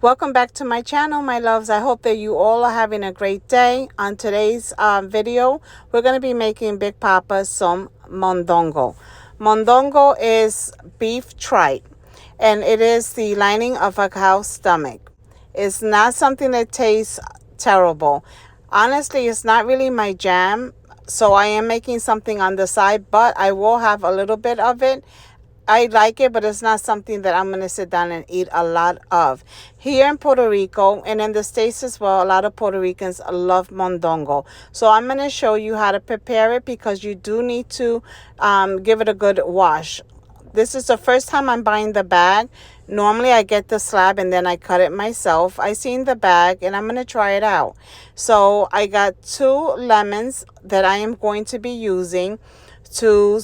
Welcome back to my channel, my loves. I hope that you all are having a great day. On today's video, we're going to be making Big Papa some mondongo. Mondongo is beef tripe, and it is the lining of a cow's stomach. It's not something that tastes terrible. Honestly, it's not really my jam, so I am making something on the side, but I will have a little bit of it. I like it, but it's not something that I'm going to sit down and eat a lot of. Here in Puerto Rico and in the States as well, a lot of Puerto Ricans love mondongo. So I'm going to show you how to prepare it because you do need to give it a good wash. This is the first time I'm buying the bag. Normally I get the slab and then I cut it myself. I seen the bag and I'm going to try it out. So I got 2 lemons that I am going to be using to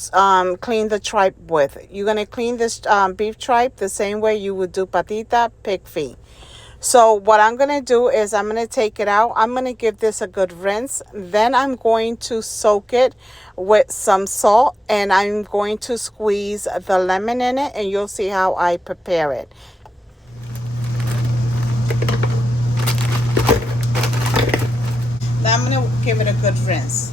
clean the tripe with. You're going to clean this beef tripe the same way you would do patita, pig feet. So what I'm going to do is I'm going to take it out. I'm going to give this a good rinse. Then I'm going to soak it with some salt and I'm going to squeeze the lemon in it and you'll see how I prepare it. Now I'm going to give it a good rinse.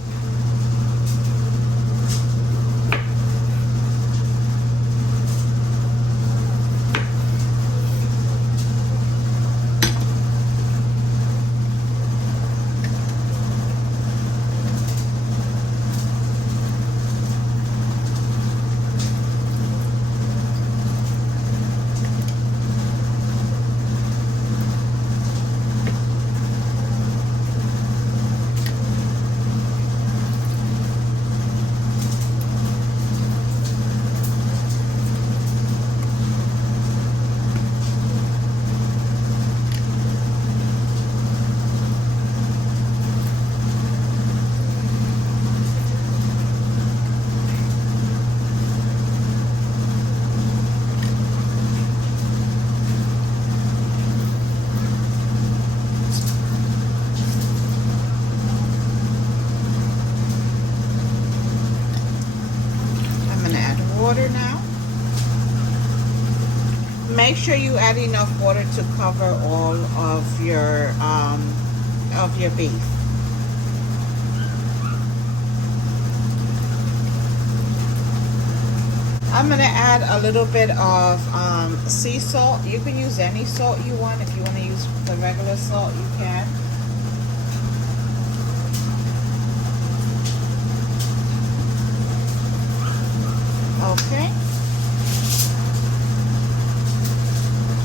Water now. Make sure you add enough water to cover all of your beef. I'm gonna add a little bit of sea salt. You can use any salt you want. If you want to use the regular salt, you can. Okay.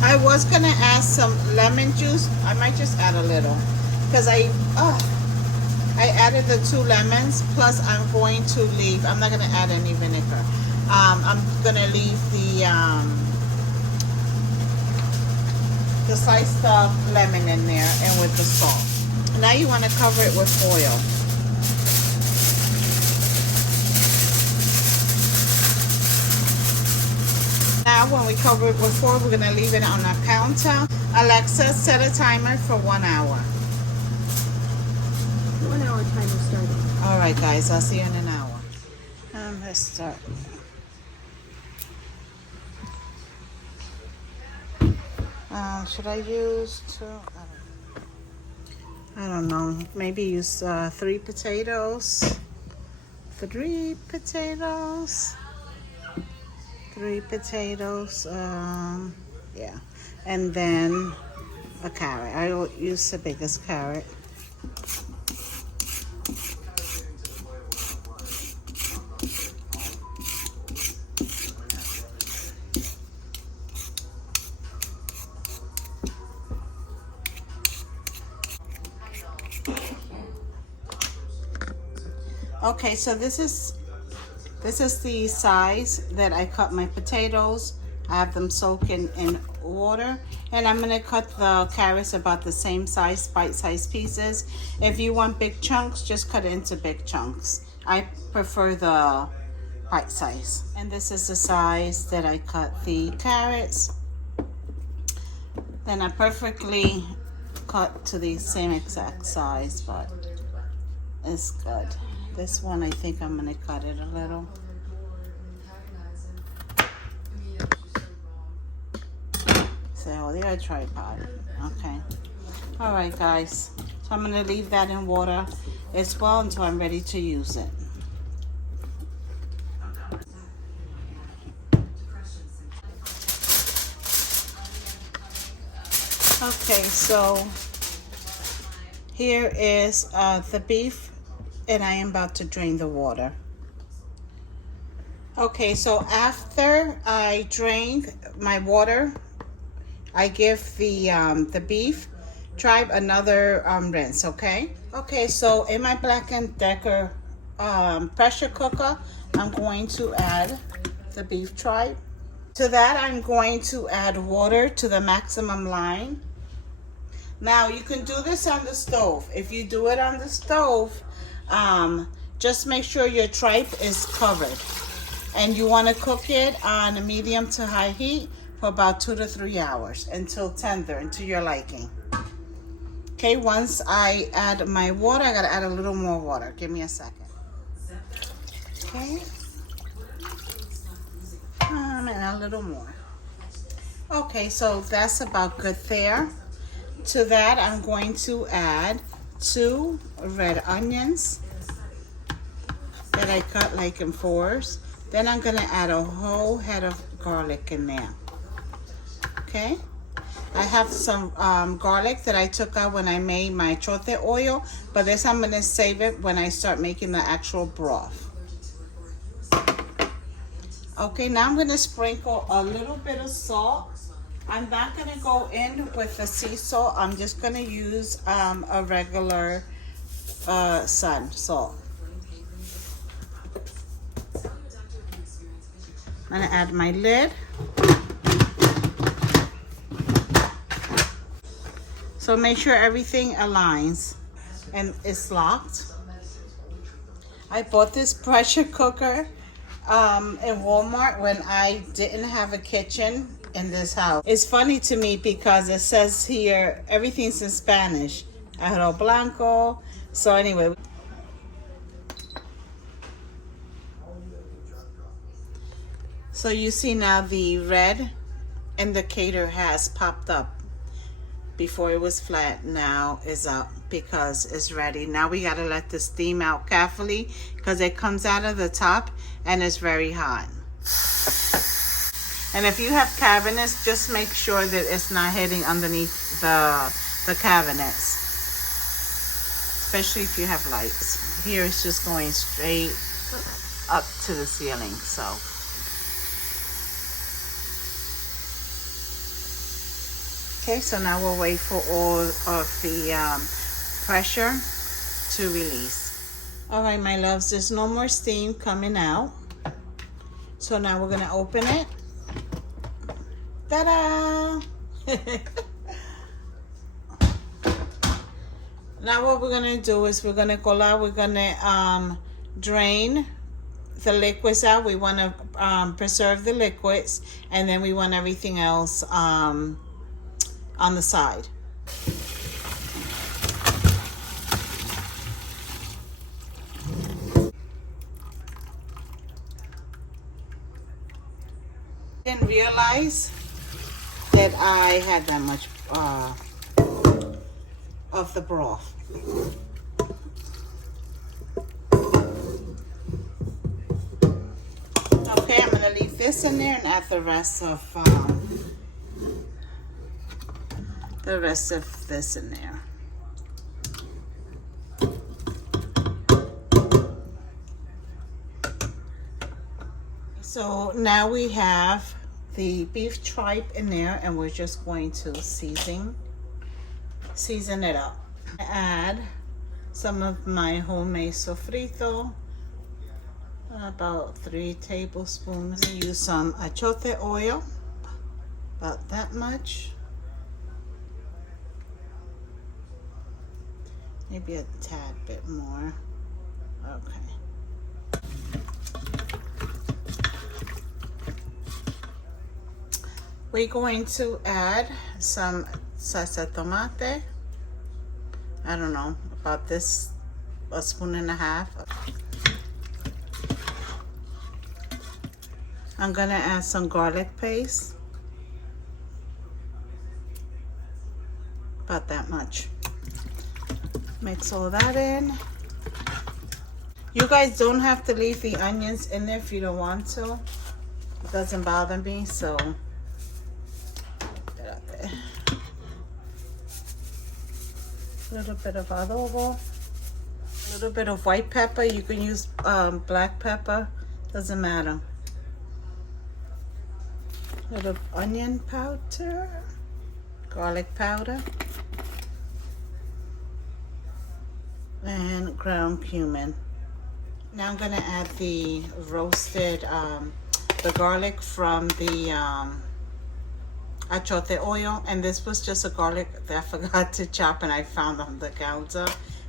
I was gonna add some lemon juice. I might just add a little because I added the 2 lemons. Plus, I'm going to leave. I'm not gonna add any vinegar. I'm gonna leave the sliced up lemon in there and with the salt. Now you want to cover it with foil. Now when we cover it with foil, we're going to leave it on our counter. Alexa, set a timer for 1 hour. 1 hour timer starting. All right, guys, I'll see you in an hour. Let's start. Should I use 2? I don't know. Maybe use 3 potatoes. 3 potatoes. 3 potatoes, yeah, and then a carrot. I will use the biggest carrot. Okay, so this is the size that I cut my potatoes. I have them soaked in water. And I'm going to cut the carrots about the same size, bite-sized pieces. If you want big chunks, just cut it into big chunks. I prefer the bite size. And this is the size that I cut the carrots. Then I perfectly cut to the same exact size, but it's good. This one, I think I'm going to cut it a little. So, the tripod. Okay. All right, guys. So I'm going to leave that in water as well until I'm ready to use it. Okay, so here is the beef, and I am about to drain the water. Okay, so after I drained my water, I give the beef tribe another rinse, okay? Okay, so in my Black & Decker pressure cooker, I'm going to add the beef tribe. To that, I'm going to add water to the maximum line. Now, you can do this on the stove. If you do it on the stove, just make sure your tripe is covered. And you want to cook it on a medium to high heat for about 2 to 3 hours until tender, until your liking. Okay, once I add my water, I gotta add a little more water. Give me a second. Okay. And a little more. Okay, so that's about good there. To that, I'm going to add 2 red onions that I cut like in 4s. Then I'm gonna add a whole head of garlic in there. Okay. I have some garlic that I took out when I made my chote oil, but this I'm gonna save it when I start making the actual broth. Okay, now I'm gonna sprinkle a little bit of salt. I'm not gonna go in with the sea salt. I'm just gonna use a regular sun salt. I'm gonna add my lid. So make sure everything aligns and is locked. I bought this pressure cooker in Walmart when I didn't have a kitchen in this house. It's funny to me because it says here everything's in Spanish. Arroz blanco. So anyway. So you see now the red indicator has popped up. Before it was flat, now is up because it's ready. Now we gotta let the steam out carefully because it comes out of the top and it's very hot. And if you have cabinets, just make sure that it's not hitting underneath the cabinets, especially if you have lights. Here it's just going straight up to the ceiling. So okay, so now we'll wait for all of the pressure to release. All right, my loves, there's no more steam coming out. So now we're gonna open it. Ta-da! Now what we're gonna do is we're gonna drain the liquids out. We wanna preserve the liquids, and then we want everything else on the side. Didn't realize that I had that much of the broth. Okay, I'm gonna leave this in there and add the rest of this in there. So now we have the beef tripe in there, and we're just going to season it up. Add some of my homemade sofrito, about 3 tablespoons. Use some achote oil, about that much. Maybe a tad bit more. Okay. We're going to add some salsa tomate. I don't know, about this, a spoon and a half. I'm gonna add some garlic paste. about that much. Mix all that in. You guys don't have to leave the onions in there if you don't want to. It doesn't bother me, so get out there. A little bit of adobo, a little bit of white pepper. You can use black pepper, doesn't matter. A little onion powder, garlic powder, and ground cumin. Now I'm gonna add the roasted, the garlic from the achote oil, and this was just a garlic that I forgot to chop and I found on the counter.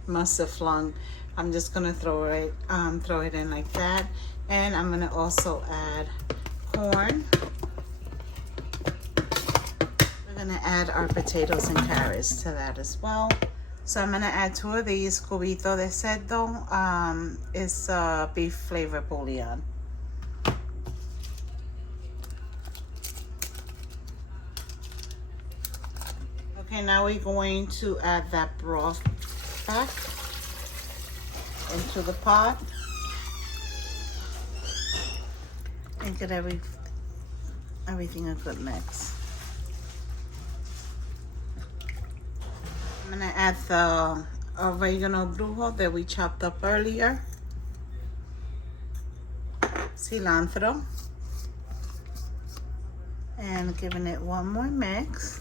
Must have flung. I'm just gonna throw it in like that, and I'm gonna also add corn. We're gonna add our potatoes and carrots to that as well. So I'm gonna add 2 of these cubito de cerdo. It's beef flavor bouillon. Okay, now we're going to add that broth back into the pot and get everything a good mix. I'm gonna add the oregano brujo that we chopped up earlier, cilantro, and giving it one more mix.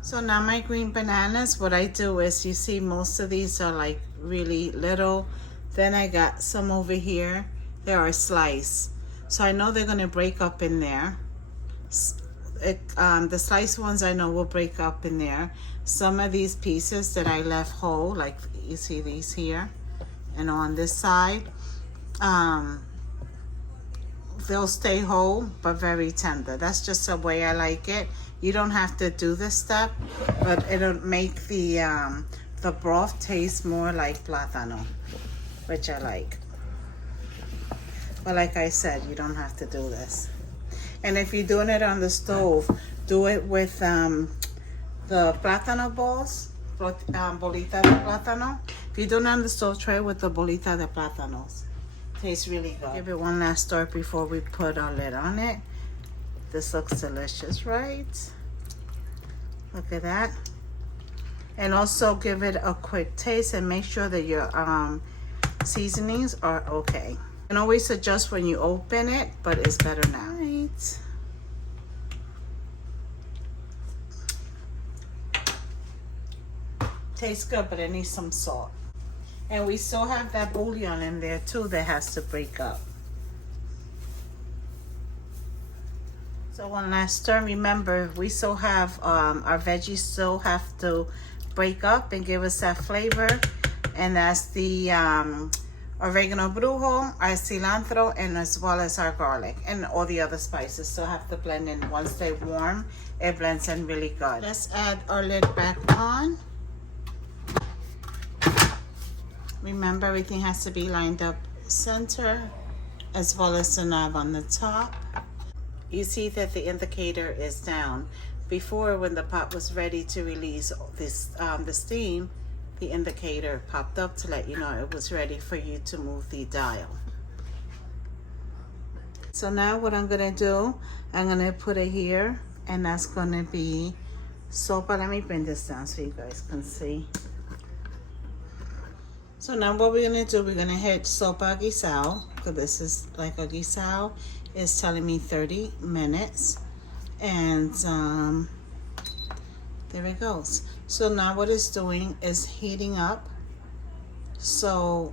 So now my green bananas, what I do is, you see most of these are like really little. Then I got some over here. They are sliced. So I know they're gonna break up in there. The sliced ones I know will break up in there. Some of these pieces that I left whole, like you see these here, and on this side, they'll stay whole but very tender. That's just the way I like it. You don't have to do this step, but it'll make the broth taste more like plátano, which I like. But like I said, you don't have to do this. And if you're doing it on the stove, do it with the plátano balls, bolita de plátano. If you're doing it on the stove, try it with the bolita de plátanos. Tastes really good. Give it one last stir before we put our lid on it. This looks delicious, right? Look at that. And also give it a quick taste and make sure that your seasonings are okay. You can always adjust when you open it, but it's better now. Right. Tastes good, but it needs some salt. And we still have that bouillon in there too that has to break up. So one last stir. Remember, we still have our veggies still have to break up and give us that flavor, and that's the oregano brujo, our cilantro, and as well as our garlic, and all the other spices still have to blend in. Once they warm, it blends in really good. Let's add our lid back on. Remember, everything has to be lined up center, as well as the knob on the top. You see that the indicator is down. Before, when the pot was ready to release this the steam, the indicator popped up to let you know it was ready for you to move the dial. So now what I'm gonna do, I'm gonna put it here, and that's gonna be sopa. Let me bring this down so you guys can see. So now what we're gonna do, we're gonna hit sopa guisao, because this is like a guisao. It's telling me 30 minutes, and there it goes. So now what it's doing is heating up. So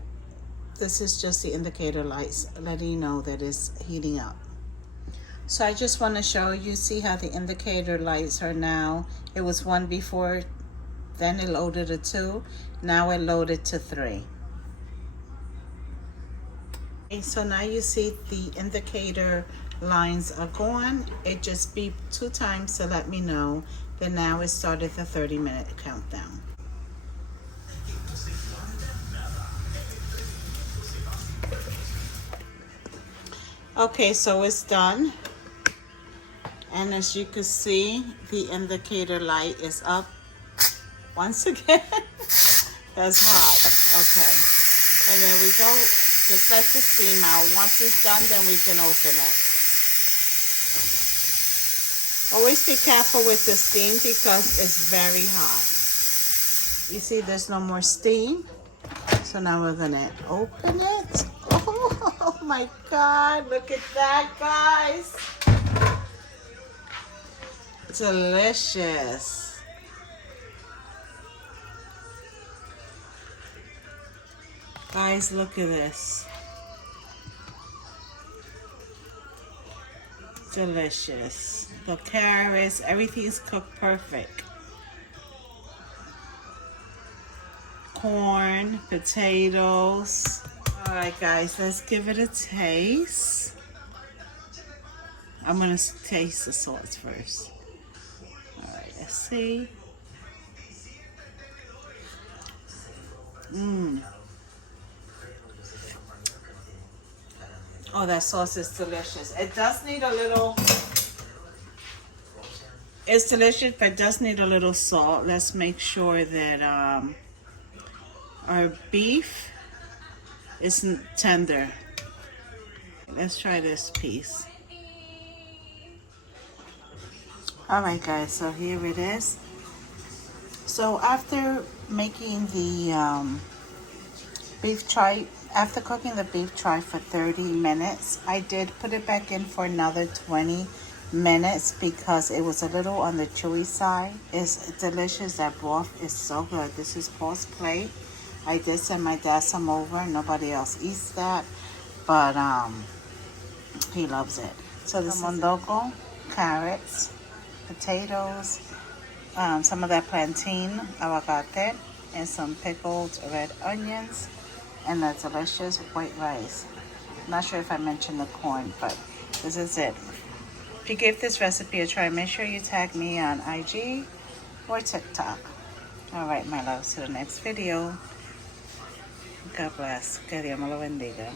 this is just the indicator lights letting you know that it's heating up. So I just want to show you, see how the indicator lights are now. It was 1 before, then it loaded to 2, now it loaded to 3. Okay, so now you see the indicator lines are going. It just beeped 2 times to let me know that now it started the 30-minute countdown. Okay, so it's done. And as you can see, the indicator light is up once again. That's hot. Okay. And there we go. Just let the steam out. Once it's done, then we can open it. Always be careful with the steam because it's very hot. You see there's no more steam. So now we're going to open it. Oh my God. Look at that, guys. Delicious. Guys, look at this. Delicious. The carrots, everything's cooked perfect. Corn, potatoes. All right, guys, let's give it a taste. I'm gonna taste the sauce first. All right, let's see. Oh, that sauce is delicious. It does need a little, it's delicious, but it does need a little salt. Let's make sure that our beef is tender. Let's try this piece. All right, guys, so here it is. So after making the beef tripe, after cooking the beef tripe for 30 minutes, I did put it back in for another 20 minutes because it was a little on the chewy side. It's delicious. That broth is so good. This is Paul's plate. I did send my dad some over. Nobody else eats that, but he loves it. So this mondongo, carrots, potatoes, some of that plantain, aguacate, and some pickled red onions, and the delicious white rice. Not sure if I mentioned the corn, but this is it. If you give this recipe a try, make sure you tag me on IG or TikTok. All right, my loves, to the next video. God bless. Que Dios me lo bendiga.